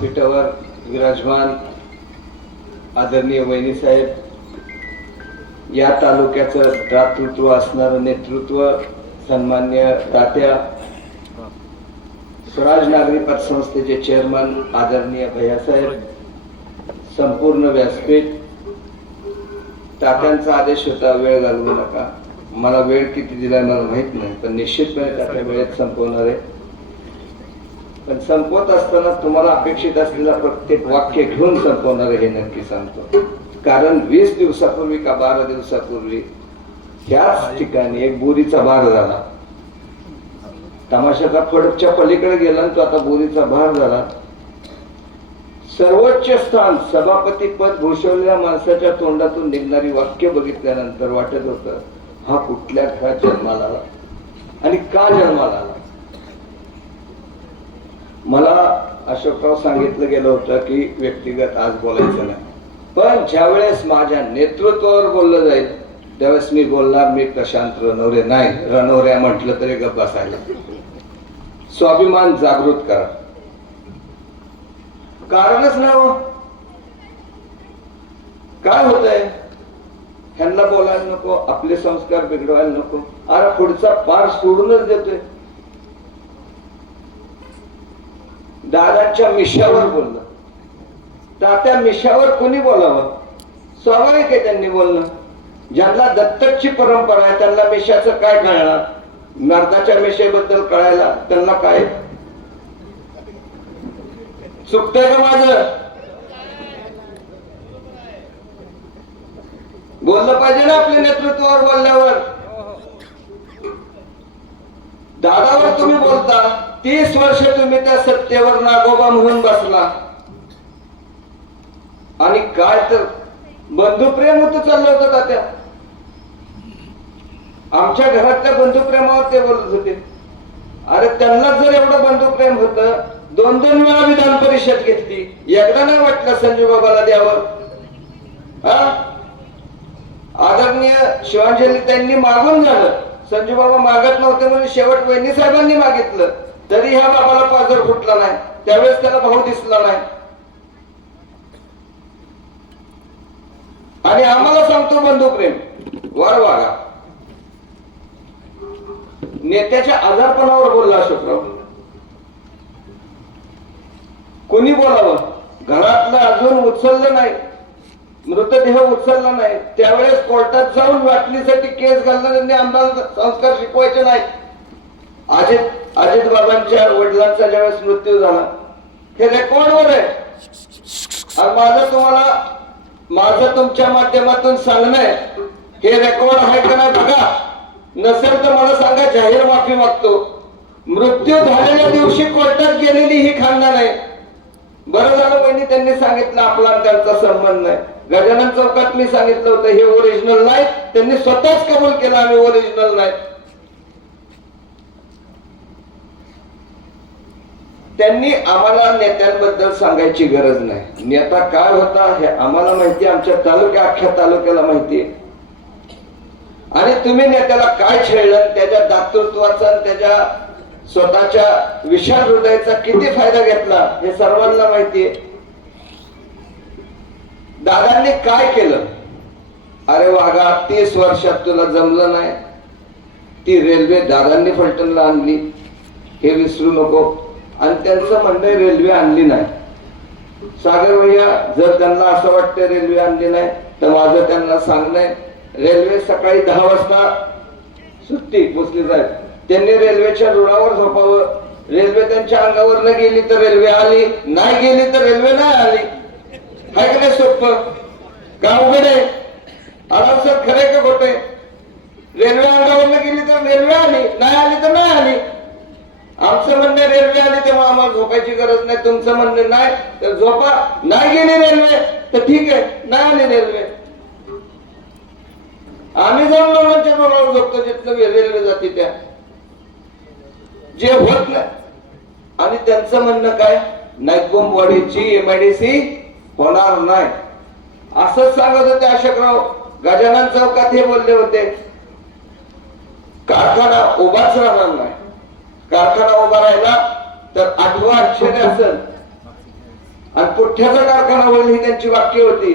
व्यासपीठावर विराजमान आदरणीय वहिनी साहेब या तालुक्याचं दातृत्व असणारं नेतृत्व सन्मान्य तात्या स्वराज नागरी पतसंस्थेचे चेअरमन आदरणीय भैयासाहेब संपूर्ण व्यासपीठ तात्यांचा आदेश होता वेळ घालवू नका. मला वेळ किती दिला मला माहीत नाही पण निश्चितपणे तात्या वेळेत संपवणार आहे. पण संपवत असताना तुम्हाला अपेक्षित असलेलं प्रत्येक वाक्य घेऊन संपवणार हे नक्की सांगतो. कारण वीस दिवसापूर्वी का बारा दिवसापूर्वी ह्याच ठिकाणी एक बोरीचा भार झाला. तमाशाचा फडकच्या पलीकडे गेला तो आता बोरीचा भार झाला. सर्वोच्च स्थान सभापती पद भूषवलेल्या माणसाच्या तोंडातून निघणारी वाक्य बघितल्यानंतर वाटत होतं हा कुठल्या घरात जन्माला आला? आणि का जन्माला आला? मला अशोकराव सांगितलं गेलं होतं की व्यक्तिगत आज बोलायचं नाही. पण ज्यावेळेस माझ्या नेतृत्वावर बोललं जाईल त्यावेळेस मी बोलणार मी प्रशांत रणवरे नाही. रणवऱ्या म्हटलं तरी गप्प बसायला. स्वाभिमान जागृत करा. कारणच ना हो. काय होत आहे ह्यांना बोलायला नको आपले संस्कार बिघडवायला नको. अरे पुढचा पार सोडूनच देतोय. दादाच्या मिशावर बोललं तात्या मिशावर कोणी बोलावं? स्वाभाविक आहे त्यांनी बोलणं. ज्यांना दत्तकची परंपरा आहे त्यांना मिशाचं काय कळणार? मर्दाच्या मिशेबद्दल कळायला त्यांना काय? चुकतंय का माझ? बोललं पाहिजे ना आपल्या नेतृत्वावर बोलल्यावर. दादावर तुम्ही बोलता. तीस वर्ष तुम्ही त्या सत्तेवर नागोबा म्हणून बसला. आणि काय तर बंधुप्रेम होत चाललं होतं तात्या आमच्या घरातल्या बंधुप्रेमावर ते बोलत होते. अरे त्यांना जर एवढं बंधुप्रेम होत दोन दोन वेळा विधान परिषद घेतली. एकदा नाही वाटलं संजू बाबाला द्यावं. हा? आदरणीय शिवांजली त्यांनी मागून झालं. संजू बाबा मागत नव्हते म्हणून शेवट वहिनी साहेबांनी मागितलं. तरी ह्या बाबाला पाजर फुटला नाही. त्यावेळेस त्याला भाऊ दिसला नाही. आणि आम्हाला सांगतो बंधुप्रेम वर वागा. नेत्याच्या आजारपणावर बोलला अशोकराव कोणी बोलावं? घरातलं अजून उचललं नाही. मृतदेह उचलला नाही. त्यावेळेस कोर्टात जाऊन वाटणीसाठी केस घालणार त्यांनी आम्हाला संस्कार शिकवायचे नाही. अजित अजित बाबांच्या वडिलांचा ज्यावेळेस मृत्यू झाला हे रेकॉर्डवर आहे. आणि माझं तुम्हाला माझं तुमच्या माध्यमातून सांगणं आहे हे रेकॉर्ड आहे का नाही बघा. नसेल तर मला सांगा जाहीर माफी मागतो. मृत्यू झालेल्या दिवशी कोर्टात गेलेली ही खानदान आहे. बरं झालं बहिणी त्यांनी सांगितलं आपला आणि त्यांचा संबंध नाही. गजानन चौकात मी सांगितलं होतं हे ओरिजिनल नाही. त्यांनी स्वतःच कबूल केलं आम्ही ओरिजिनल नाही. त्यांनी आम्हाला नेत्यांबद्दल सांगायची गरज नाही. नेता काय होता हे आम्हाला माहिती आमच्या तालुक्या अख्ख्या तालुक्याला माहिती आणि तुम्ही नेत्याला काय छेडलं? त्याच्या दातृत्वाचा त्याच्या स्वतःच्या विशाल हृदयाचा किती फायदा घेतला? हे सर्वांना माहिती दादांनी काय केलं? अरे वाघा तीस वर्षात तुला जमलं नाही. ती रेल्वे दादांनी फलटणला आणली. हे विसरू नको. आणि त्यांचं म्हणणं आहे, रेल्वे आणली नाही. सागर भैया जर त्यांना असं वाटतं रेल्वे आणली नाही तर माझं त्यांना सांगणं रेल्वे सकाळी दहा वाजता सुट्टी मुस्लिम साहेब त्यांनी रेल्वेच्या रुळावर झोपावं. रेल्वे त्यांच्या अंगावर न गेली तर रेल्वे आली नाही गेली तर रेल्वे नाही आली. काय का नाही सोप? का उघड आहे? सर खरे का खोटे रेल्वे अंगावर न गेली तर रेल्वे आली नाही आली तर नाही आली. आमचं म्हणणं रेल्वे आली तेव्हा आम्हाला झोपायची गरज नाही तुमचं म्हणणं नाही. तर झोपा. नाही गेली रेल्वे तर ठीक आहे. नाही आली रेल्वे. आम्ही जाऊन लोकांच्या डोळ्यावर झोपतो जिथलं रेल्वे जाते त्या. जे होत नाही. आणि त्यांचं म्हणणं काय? नायकोमवाडीची एमआयडीसी होणार नाही. असंच सांगत होते अशोकराव गजानन चौकात हे बोलले होते. कारखाना उभाच राहणार नाही. कारखाना उभा राहिला तर आठवा अक्षर असेल आणि पुठ्ठ्याचा कारखाना होईल ही त्यांची वाक्य होती.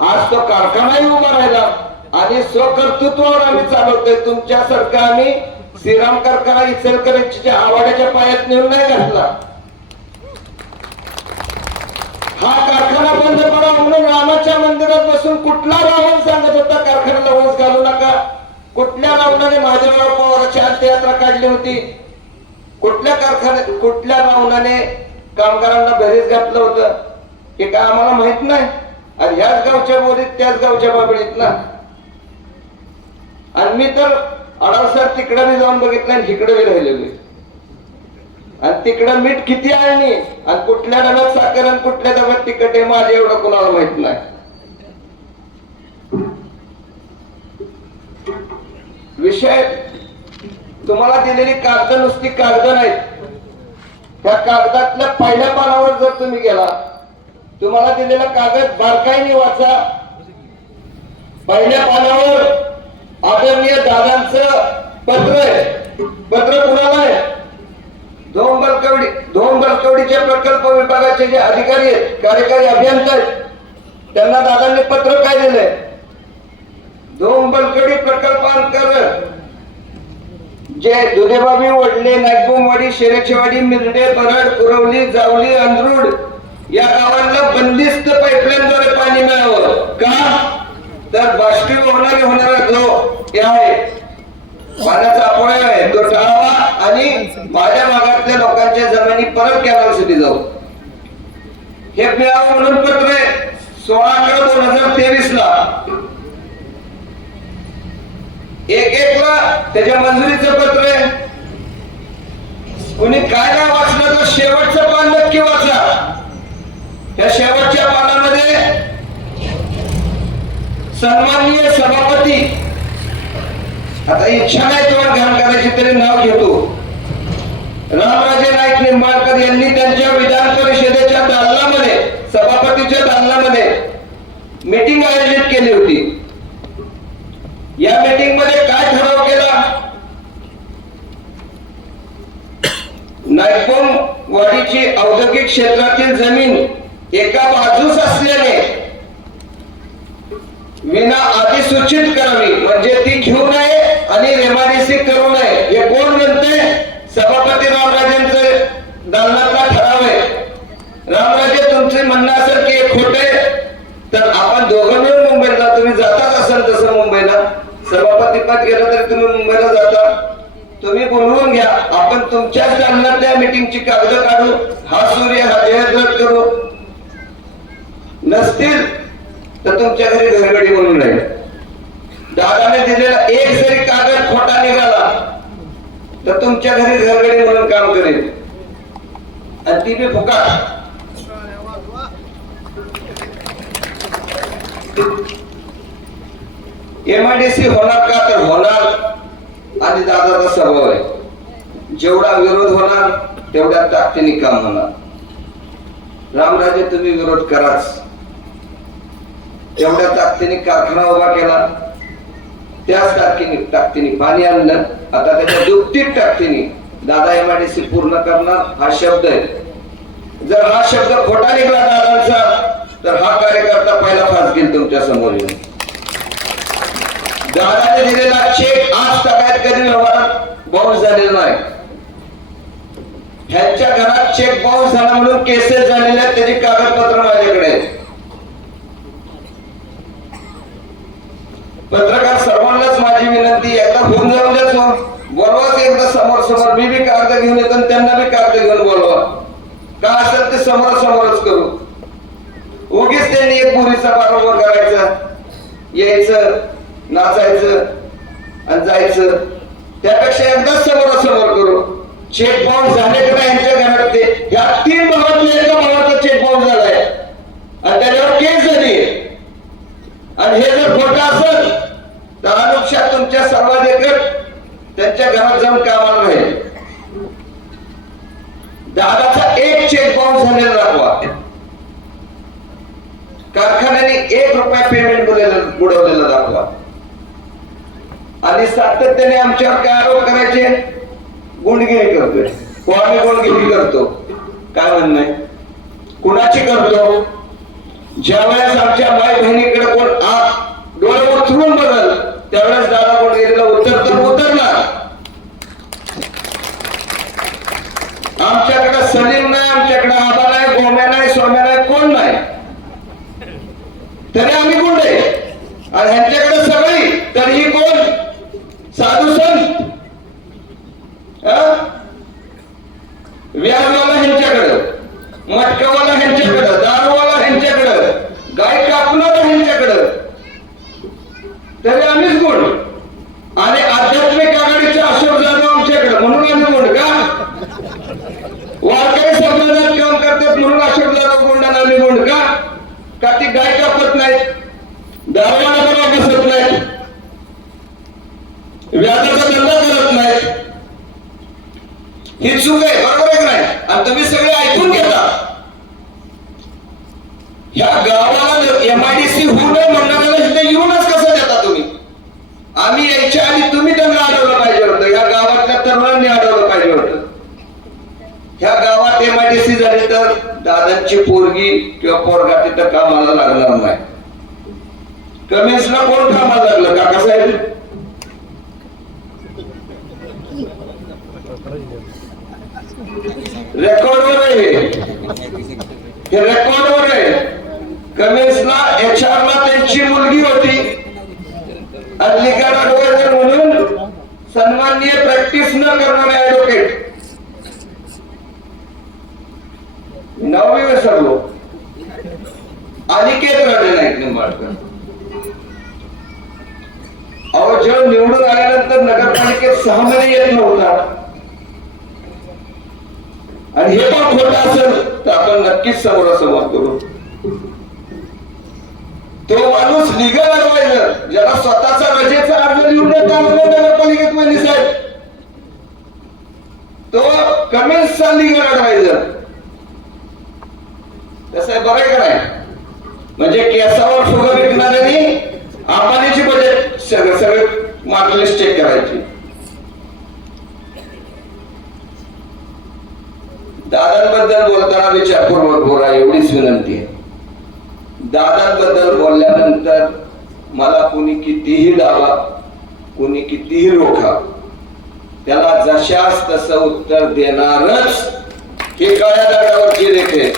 आज तो कारखानाही उभा राहिला आणि स्वकर्तृत्वावर आम्ही चालवतोय. तुमच्यासारखं आम्ही श्रीराम कारखाना इचलकरंजीच्या आवाड्याच्या पायात नेऊन नाही घातला. हा कारखाना बंद पडा म्हणून रामाच्या मंदिरात बसून कुठला रावण सांगत होता कारखान्याला वस घालू नका. कुठल्या रावणाने महादेवराव पवाराची अंत्ययात्रा काढली होती? कुठल्या कारखान्यात कुठल्या रावणाने कामगारांना बरेच घातलं होतं? हे काय आम्हाला माहीत नाही? आणि ह्याच गावच्या बोलीत त्याच गावच्या बाबळीत ना? आणि मी तर अडासर तिकडे मी जाऊन बघितलं आणि इकडे मी राहिलेलो आणि तिकडं मीठ किती आणली आणि कुठल्या डब्यात साखर आणि कुठल्या डब्यात तिखट आहे माझे एवढं कुणाला माहीत नाही. विषय तुम्हाला दिलेली कागद नुसती कागद नाहीत. त्या कागदातल्या पहिल्या पानावर जर तुम्ही गेला तुम्हाला दिलेला कागद बारकाईने वाचा. पहिल्या पानावर आदरणीय दादांचं पत्र आहे. पत्र कुणाला आहे? धोम बलकवडी धोम बलकवडीच्या प्रकल्प विभागाचे जे अधिकारी आहेत कार्यकारी अभियंता आहेत त्यांना दादांनी पत्र काय दिलंय? दोंबलकडी बलकवडी प्रकल्पांतर्गत जे दुधेबाबी वडले नागबोमवाडी शेरेचेवाडी मिरडे बरड कुरवली जावली अंधरूड या गावांना बंदिस्त पाईपलाईनद्वारे पाणी मिळावं. का? तर बाष्पीभवनाने होणारा जो हे आहे पाण्याचा अपव्यय आहे तो टाळावा आणि माझ्या भागातल्या लोकांच्या जमिनी परत कॅनलसाठी जाऊ. हे मिळावं म्हणून पत्र आहे. सोळा अकरा दोन हजार तेवीस ला एक एक त्याच्या मंजुरीचं पत्र आहे. कुणी काय काय वाचलं तर शेवटचं पान नक्की वाचा. त्या शेवटच्या पानामध्ये सन्माननीय सभापती आता इच्छा नाही तेव्हा घाण करायची तरी नाव घेतो. रामराजे नाईक निंबाळकर यांनी त्यांच्या विधान परिषदेच्या दालनामध्ये सभापतीच्या दालनामध्ये मीटिंग आयोजित केली होती. या मीटिंगमध्ये काय ठराव केला? नायकोम वाडीची औद्योगिक क्षेत्रातील जमीन एका बाजूस असल्याने विना अधिसूचित करावी. म्हणजे ती घेऊ नये आणि रेमाडेसी करू नये. हे कोण म्हणते? सभापती रामराजेंचे दालनातला ठराव आहे. रामराजे तुमचे म्हणणं असेल की हे खोटे तर आपण दोघं मिळून मुंबईला तुम्ही जाताच असाल तसं मुंबईला. सभापती पद गेलं तर तुम्ही मुंबईला जाता. तुम्ही बोलवून घ्या. आपण तुमच्याच दालनातल्या मिटिंगची कागद काढू. हा सूर्य हा देहद्रत करू. नसतील तर तुमच्या घरी घरगडी म्हणून राहील दादाने दिलेला एक जरी कागद खोटा निघाला तर तुमच्या घरी घरगडी म्हणून काम करेल. आणि ती बी फुका. एमआयडीसी होणार का? तर होणार. आणि दादाचा स्वभाव आहे जेवढा विरोध होणार तेवढ्या ताकदीने काम होणार. रामराजे तुम्ही विरोध कराच. एवढ्या ताकदीने कारखाना उभा केला. त्याच ताकदीने ताकदीने पाणी आणलं. आता त्याच्या दुपटीत ताकदीने दादा एमआयडीसी पूर्ण करणार हा शब्द आहे. जर हा शब्द खोटा निघाला दादांचा तर हा कार्यकर्ता पहिला फास घेईल तुमच्यासमोर येऊन. दादाने दिलेला चेक आज तगायत कधी व्यवहारात बाउन्स झालेला नाही. ह्यांच्या घरात चेक बाउन्स झाला म्हणून केसेस झालेले आहेत त्याची कागदपत्र माझ्याकडे पत्रकार सर्वांनाच माझी विनंती एकदा होऊन जाऊन द्या बोलवाच एकदा समोर समोर मी बी कागद घेऊन येतो आणि त्यांना बी कागद घेऊन बोलवा. का असेल ते समोर समोरच करू. उगीच त्यांनी एक पुरीचा बरोबर करायचा. यायचं. नाचायचं आणि जायचं. त्यापेक्षा एकदाच समोरासमोर करू. चेक बाउन्स झाले का नाही यांच्या घरात ते ह्या तीन भावातल्या एका भावाचा चेक बाउन्स झालाय. आणि त्याच्यावर केस झाली. आणि हे जर खोटं असेल तर अनुक्षा तुमच्या सर्वाधिक त्यांच्या घरात जाऊन कामाला राहील. दादाचा एक चेक बाउन्स झालेला दाखवा. कारखान्याने एक रुपया पेमेंट बुडवलेला दाखवा. आणि सातत्याने आमच्यावर काय आरोप करायचे? गुंडगिरी करतोय. कोणी आम्ही गुंडगिरी करतो. काय म्हणणं आहे? कुणाची करतो? ज्यावेळेस आमच्या माय बहिणीकडे कोण आ डोळे उतरून बघल त्यावेळेस दादा कोणगिरीला उतर तर उतरणार. आमच्याकडे सलीम नाही आमच्याकडे आबा नाही गोम्या नाही सोम्या नाही कोण नाही? तरी आम्ही गुंडे आणि व्याजवाला ह्यांच्याकडं मटकावाला ह्यांच्याकडं दादांची पोरगी किंवा पोरगा तिथं कामाला लागणार नाही. कमिन्सला कोण कामाला लागलं? काका काकासाहेब रेकॉर्डवर आहे. हे. हे रेकॉर्डवर आहे. कमिन्सला एच आर ला त्यांची मुलगी होती. अलिगड ऍडवायझर म्हणून सन्माननीय प्रॅक्टिस न करणारे ऍडव्होकेट नववी विसरलो अनिकेत राजे नाईक निंबाळकर अहो जेव्हा निवडून आल्यानंतर नगरपालिकेत सहा महिने येत नव्हता। आणि हे पण खोटं असेल तर आपण नक्कीच समोरासमोर करू. तो माणूस लिगल ऍडवायझर ज्याला स्वतःचा रजेचा अर्ज लिहून नगरपालिकेत वहिनी साहेब. तो कमेन्सचा लिगल ऍडवायझर तसं आहे बरं का नाही? म्हणजे केसावर फुगं विकणाऱ्यांनी अंबानीची बजेट सगळं सगळं मार्कलिस्ट चेक करायची. दादांबद्दल बोलताना विचारपूर्वक बोला एवढीच विनंती आहे. दादांबद्दल बोलल्यानंतर मला कुणी कितीही डावा कुणी कितीही रोखा त्याला जशास तसं उत्तर देणारच हे काळ्या दगडावरची रेखे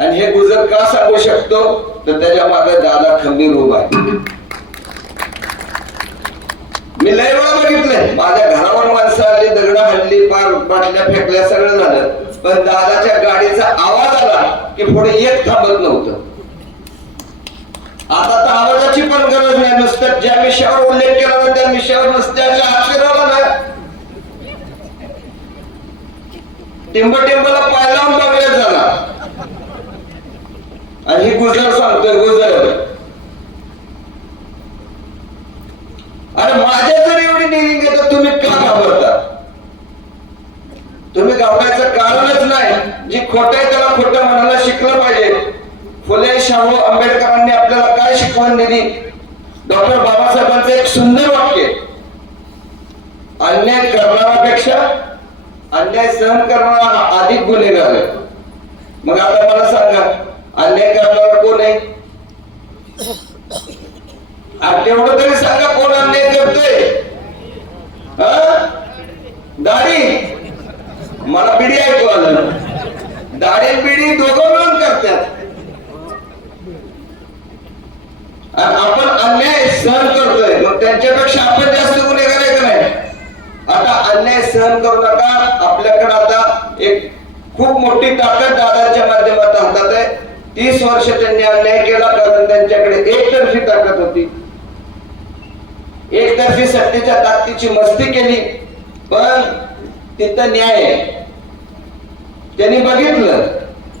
आणि हे गुजर का सांगू शकतो? तर त्याच्यामागे दादा खंबीर उभा आहे. मी लय वेळा बघितलंय. माझ्या घरावर माणसं आली दगड हल्ली पार बाटल्या फेकल्या सगळं झालं. पण दादाच्या गाडीचा आवाज आला की पुढे एक थांबत नव्हतं. आता तर आवाजाची पण गरज नाही. नुसतं ज्या विषयावर उल्लेख केला ना त्या विषयावर नुसत्याच्या अक्षराला नाही. टिंब टिंबला पाय लावून बघल्या झाला. आणि ही गुजर सांगतोय गुजर अरे माझ्या जर एवढी डिलिंग आहे तुम्ही का घाबरता? तुम्ही घाबरायचं कारणच नाही. जी खोट आहे त्याला खोटं म्हणायला शिकलं पाहिजे. फुले शाहू आंबेडकरांनी आपल्याला काय शिकवण दिली? डॉक्टर बाबासाहेबांचं एक सुंदर वाक्य अन्याय करणारापेक्षा अन्याय सहन करणारा अधिक गुन्हेगार आहे. मग आता मला सांगा अन्याय करणारा कोण आहे? आणि तेवढं तरी सांगा कोण अन्याय करतोय. दाढी? मला बिडी ऐकू आलं. दाढी बिडी दोघं मिळून करतात. आपण अन्याय सहन करतोय. मग त्यांच्यापेक्षा आपण जास्त गुन्हेगार आहे का नाही? आता अन्याय सहन करू नका. आपल्याकडे आता एक खूप मोठी ताकद दादांच्या माध्यमात तीस वर्ष त्यांनी अन्याय केला कारण त्यांच्याकडे एकतर्फी ताकद होती. एकतर्फी सत्तेच्या ताकदीची मस्ती केली पण तिथं न्याय आहे. त्यांनी बघितलं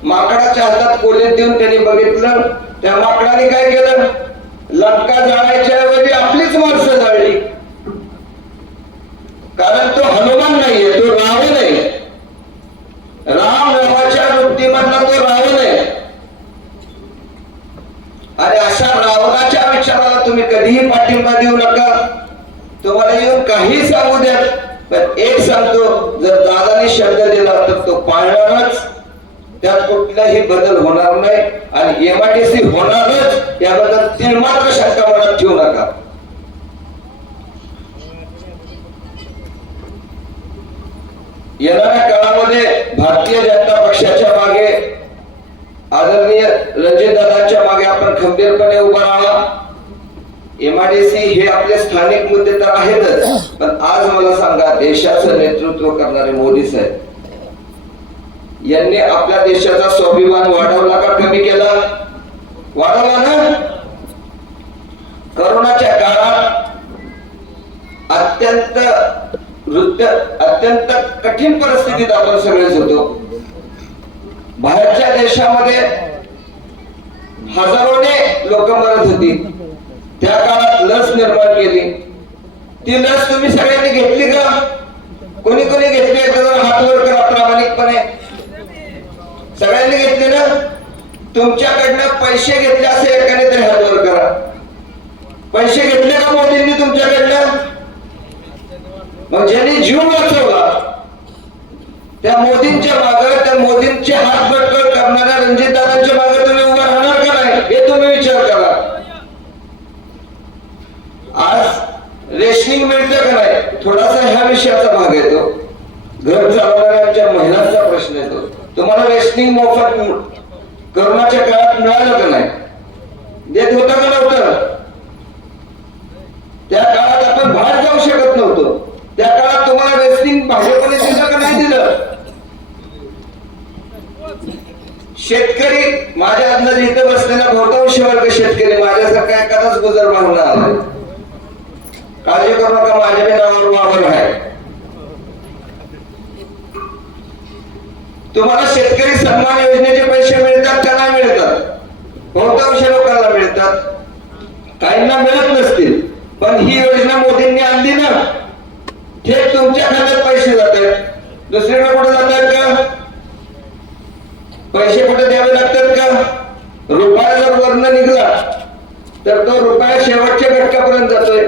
माकडाच्या हातात कोलेत देऊन त्यांनी बघितलं त्या माकडाने काय केलं? लंका जाळायच्या ऐवजी आपलीच माणसं जाळली. कारण तो हनुमान नाहीये तो रावण आहे. राम नावाच्या वृत्तीमधला तो रावण आहे. आणि अशा रावणाच्या विचाराला तुम्ही कधीही पाठिंबा देऊ नका. तुम्हाला येऊन काही सांगू द्या. पण एक सांगतो जर दादाने शब्द दिला तर तो पाळणारच. त्यात कुठलाही बदल होणार नाही आणि एमआयडीसी होणारच याबद्दल तीन मात्र शंका मनात ठेवू नका. येणाऱ्या काळामध्ये भारतीय जनता पक्षाच्या मागे आदरणीय रणजितदादांच्या मागे आपण खंबीरपणे उभा राहा एमआयडीसी हे आपले स्थानिक मुद्दे तर आहेतच पण आज मला सांगा देशाचं नेतृत्व करणारे मोदी साहेब यांनी आपल्या देशाचा स्वाभिमान वाढवला का कमी केला? वाढवला ना? करोनाच्या काळात अत्यंत वृद्ध अत्यंत कठीण परिस्थितीत आपण सगळेच होतो. बाहेरच्या देशामध्ये हजारोने लोक मरत होती. त्या काळात लस निर्माण केली. ती लस तुम्ही सगळ्यांनी घेतली का? कोणी कोणी घेतली एकदा करा प्रामाणिकपणे. सगळ्यांनी घेतली ना? तुमच्याकडनं पैसे घेतले असे एकाने तरी हातवर करा. पैसे घेतले का मोदींनी तुमच्याकडनं? मग ज्यांनी जीव वाचवला त्या मोदींच्या माग त्या मोदींचे हात बटकर करणाऱ्या रणजित दादांच्या मागे तुम्ही उभा राहणार का नाही हे तुम्ही विचार करा. आज रेशनिंग मिळतं का नाही थोडासा ह्या विषयाचा भाग येतो. घर चालवणाऱ्यांच्या महिलांचा प्रश्न येतो. तुम्हाला रेशनिंग मोफत करोनाच्या काळात मिळालं का नाही? देत होता का नव्हतं? त्या काळात आपण बाहेर जाऊ शकत नव्हतो. त्या काळात तुम्हाला रेस्टिंग भाजपने दिलं का नाही दिलं? शेतकरी माझ्या अंदाज इथं बसलेला बहुतांश वर्ग शेतकरी माझ्यासारखा एखादाच गुजर भावना आला काळजी करू नका माझ्या मी नावावर वावर आहे. तुम्हाला शेतकरी सन्मान योजनेचे पैसे मिळतात का नाही मिळतात? बहुतांश लोकांना मिळतात. काहींना मिळत नसतील पण ही योजना मोदींनी आणली ना. थेट तुमच्या खात्यात पैसे जात आहेत दुसरीकडे कुठे जात आहेत का? पैसे कुठे द्यावे लागतात का? रुपया जर वर्ण निघला तर तो रुपया शेवटच्या घटकापर्यंत जातोय.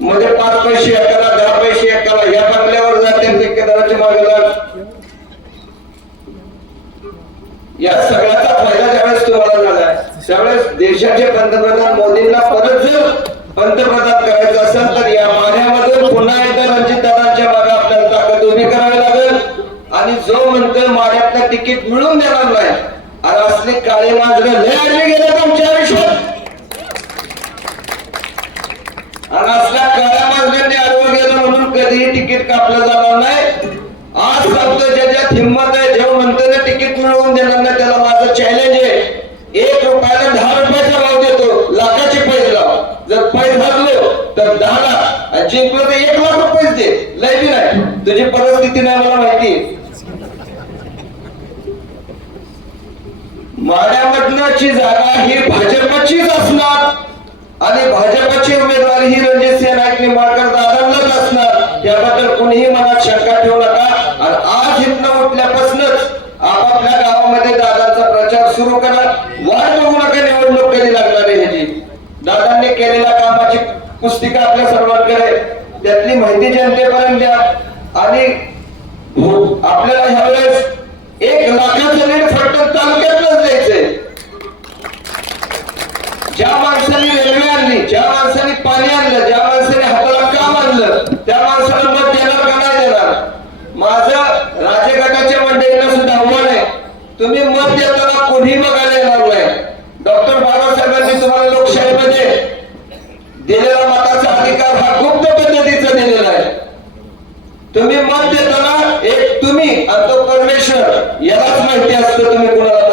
मध्ये पाच पैसे एकाला दहा पैसे एकाला या बाटल्यावर जाते ठेकेदाराच्या मागे लाग. या सगळ्याचा फायदा ज्यावेळेस तुम्हाला झालाय त्यावेळेस देशाचे पंतप्रधान मोदींना परत जर पंतप्रधान करायचं असेल तर या माऱ्यामधून पुन्हा एकदा रंजित जो म्हणतोय माऱ्यातलं तिकीट मिळून देणार नाही. आणि असले काळे मांजरं लय आडवे गेले आमच्या आयुष्यात. आणि असल्या काळ्या मांजरांनी आडवं गेलं म्हणून कधीही तिकीट कापलं जाणार नाही. आज सांगतो ज्याच्यात हिंमत आहे जेव्हा म्हणतो ना तिकीट मिळवून देणार नाही त्याला माझं चॅलेंज आहे. एक रुपयाला दहा रुपयाचा भाव देतो लाखाचे पैसे लाव. जर पैसे हरलो तर दहा लाख. आणि जिंकलो तर एक लाख रुपयेच दे. लय बी नाही. तुझी परिस्थिती नाही मला माहिती. माड्यामधनची जागा ही भाजपचीच असणार. आणि भाजपची उमेदवारी ही रणजित सिंह नाईक निंबाळकर दादांनाच असणार. याबद्दल कुणीही मनात शंका ठेवू नका. आणि आज इथनं उठल्यापासूनच आपापल्या गावामध्ये दादांचा प्रचार सुरू करा. वाट बघू नका निवडणूक कधी लागणार आहे ह्याची. दादांनी केलेल्या कामाची पुस्तिका आपल्या सर्वांकडे त्यातली माहिती जनतेपर्यंत द्या. आणि हो, आपल्याला ह्यावेळेस एक लाखाचं लीड फक्त तालुक्यातच द्यायचंय ज्या माणसाने रेल्वे आणली ज्या माणसाने पाणी आणलं ज्या माणसाने हाताला काम आणलं त्या माणसाला मत देणार का नाही देणार? माझं राजगटाच्या मंडळींना सुद्धा आव्हान आहे. तुम्ही मत देताना कोणी बघायला येणार नाही. डॉक्टर बाबासाहेबांनी तुम्हाला लोकशाहीमध्ये दिलेला मताचा अधिकार हा गुप्त पद्धतीचा दिलेला आहे. तुम्ही मत देताना तुम्ही आणि तो परमेश्वर यालाच माहिती असतं तुम्ही कुणाला